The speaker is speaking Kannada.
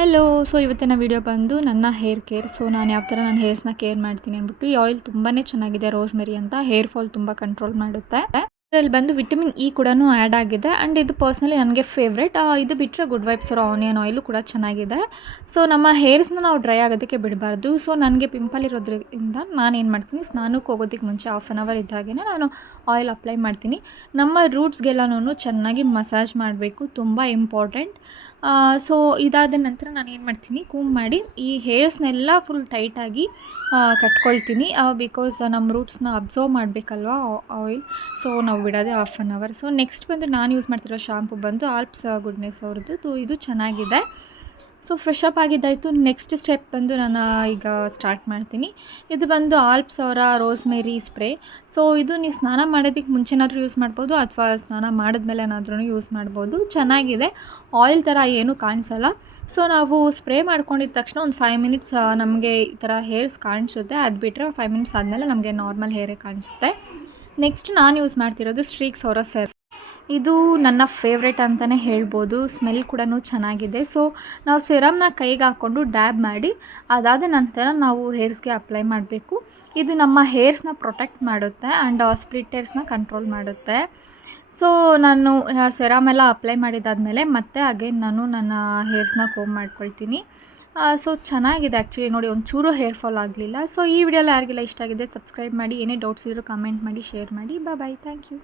ಹಲೋ. ಸೊ ಇವತ್ತಿನ ವಿಡಿಯೋ ಬಂದು ನನ್ನ ಹೇರ್ ಕೇರ್. ಸೊ ನಾನು ಯಾವ ಥರ ನನ್ನ ಹೇರ್ಸ್ನ ಕೇರ್ ಮಾಡ್ತೀನಿ ಅಂದ್ಬಿಟ್ಟು. ಈ ಆಯಿಲ್ ತುಂಬಾ ಚೆನ್ನಾಗಿದೆ, ರೋಸ್ಮೆರಿ ಅಂತ. ಹೇರ್ ಫಾಲ್ ತುಂಬ ಕಂಟ್ರೋಲ್ ಮಾಡುತ್ತೆ. ಇದರಲ್ಲಿ ಬಂದು ವಿಟಮಿನ್ ಇ ಕೂಡ ಆ್ಯಡ್ ಆಗಿದೆ ಆ್ಯಂಡ್ ಇದು ಪರ್ಸ್ನಲಿ ನನಗೆ ಫೇವ್ರೆಟ್. ಇದು ಬಿಟ್ಟರೆ ಗುಡ್ ವೈಬ್ಸ್ ಅವರ ಆನಿಯನ್ ಆಯಿಲು ಕೂಡ ಚೆನ್ನಾಗಿದೆ. ಸೊ ನಮ್ಮ ಹೇರ್ಸ್ನ ನಾವು ಡ್ರೈ ಆಗೋದಕ್ಕೆ ಬಿಡಬಾರ್ದು. ಸೊ ನನಗೆ ಪಿಂಪಲ್ ಇರೋದ್ರಿಂದ ನಾನೇನು ಮಾಡ್ತೀನಿ, ಸ್ನಾನಕ್ಕೆ ಹೋಗೋದಕ್ಕೆ ಮುಂಚೆ ಹಾಫ್ ಆನ್ ಅವರ್ ಇದ್ದಾಗೆ ನಾನು ಆಯಿಲ್ ಅಪ್ಲೈ ಮಾಡ್ತೀನಿ. ನಮ್ಮ ರೂಟ್ಸ್ಗೆಲ್ಲನೂ ಚೆನ್ನಾಗಿ ಮಸಾಜ್ ಮಾಡಬೇಕು, ತುಂಬ ಇಂಪಾರ್ಟೆಂಟ್. ಸೊ ಇದಾದ ನಂತರ ನಾನು ಏನು ಮಾಡ್ತೀನಿ, ಕೂಮ್ ಮಾಡಿ ಈ ಹೇರ್ಸ್ನೆಲ್ಲ ಫುಲ್ ಟೈಟಾಗಿ ಕಟ್ಕೊಳ್ತೀನಿ. ಬಿಕಾಸ್ ನಮ್ಮ ರೂಟ್ಸ್ನ ಅಬ್ಸರ್ವ್ ಮಾಡಬೇಕಲ್ವ ಆಯಿಲ್. ಸೊ ನಾವು ಬಿಡೋದೇ half an hour. So next ಬಂದು ನಾನು ಯೂಸ್ ಮಾಡ್ತಿರೋ ಶಾಂಪು ಬಂದು ಆಲ್ಪ್ಸ್ ಗುಡ್ನೆಸ್ ಅವ್ರದ್ದು. ಇದು ಚೆನ್ನಾಗಿದೆ. ಸೊ ಫ್ರೆಶ್ ಅಪ್ ಆಗಿದ್ದಾಯಿತು. ನೆಕ್ಸ್ಟ್ ಸ್ಟೆಪ್ ಬಂದು ನಾನು ಈಗ ಸ್ಟಾರ್ಟ್ ಮಾಡ್ತೀನಿ. ಇದು ಬಂದು ಆಲ್ಪ್ಸ್ ಅವರ ರೋಸ್ಮೇರಿ ಸ್ಪ್ರೇ. ಸೊ ಇದು ನೀವು ಸ್ನಾನ ಮಾಡೋದಕ್ಕೆ ಮುಂಚೆನಾದರೂ ಯೂಸ್ ಮಾಡ್ಬೋದು ಅಥವಾ ಸ್ನಾನ ಮಾಡಿದ್ಮೇಲೆ ಏನಾದ್ರೂ ಯೂಸ್ ಮಾಡ್ಬೋದು. ಚೆನ್ನಾಗಿದೆ, ಆಯಿಲ್ ಥರ ಏನೂ ಕಾಣಿಸಲ್ಲ. ಸೊ ನಾವು ಸ್ಪ್ರೇ ಮಾಡ್ಕೊಂಡಿದ್ದ ತಕ್ಷಣ ಒಂದು 5 ಮಿನಿಟ್ಸ್ ನಮಗೆ ಈ ಥರ ಹೇರ್ಸ್ ಕಾಣಿಸುತ್ತೆ. ಅದು ಬಿಟ್ಟರೆ 5 ಮಿನಿಟ್ಸ್ ಆದಮೇಲೆ ನಮಗೆ ನಾರ್ಮಲ್ ಹೇರೇ ಕಾಣಿಸುತ್ತೆ. ನೆಕ್ಸ್ಟ್ ನಾನು ಯೂಸ್ ಮಾಡ್ತಿರೋದು ಸ್ಟ್ರೀಕ್ಸ್ ಅವರ ಸೆರಮ್. ಇದು ನನ್ನ ಫೇವ್ರೆಟ್ ಅಂತಲೇ ಹೇಳ್ಬೋದು. ಸ್ಮೆಲ್ ಕೂಡ ಚೆನ್ನಾಗಿದೆ. ಸೊ ನಾವು ಸೆರಮ್ನ ಕೈಗೆ ಹಾಕ್ಕೊಂಡು ಡ್ಯಾಬ್ ಮಾಡಿ ಅದಾದ ನಂತರ ನಾವು ಹೇರ್ಸ್ಗೆ ಅಪ್ಲೈ ಮಾಡಬೇಕು. ಇದು ನಮ್ಮ ಹೇರ್ಸ್ನ ಪ್ರೊಟೆಕ್ಟ್ ಮಾಡುತ್ತೆ ಆ್ಯಂಡ್ ಸ್ಪ್ಲಿಟ್ ಹೇರ್ಸ್ನ ಕಂಟ್ರೋಲ್ ಮಾಡುತ್ತೆ. ಸೊ ನಾನು ಸೆರಮ್ ಎಲ್ಲ ಅಪ್ಲೈ ಮಾಡಿದ್ದಾದಮೇಲೆ ಮತ್ತೆ ಅಗೇನ್ ನಾನು ನನ್ನ ಹೇರ್ಸ್ನ ಕೋಮ್ ಮಾಡ್ಕೊಳ್ತೀನಿ. ಸೊ ಚೆನ್ನಾಗಿದೆ ಆ್ಯಕ್ಚುಲಿ. ನೋಡಿ, ಒಂಚೂರು ಹೇರ್ ಫಾಲ್ ಆಗಲಿಲ್ಲ. ಸೊ ಈ ವಿಡಿಯೋಲಿ ಯಾರಿಗೆಲ್ಲ ಇಷ್ಟ ಆಗಿದೆ ಸಬ್ಸ್ಕ್ರೈಬ್ ಮಾಡಿ. ಏನೇ ಡೌಟ್ಸ್ ಇದ್ದರೂ ಕಮೆಂಟ್ ಮಾಡಿ, ಶೇರ್ ಮಾಡಿ. ಬಾಯ್. Thank you.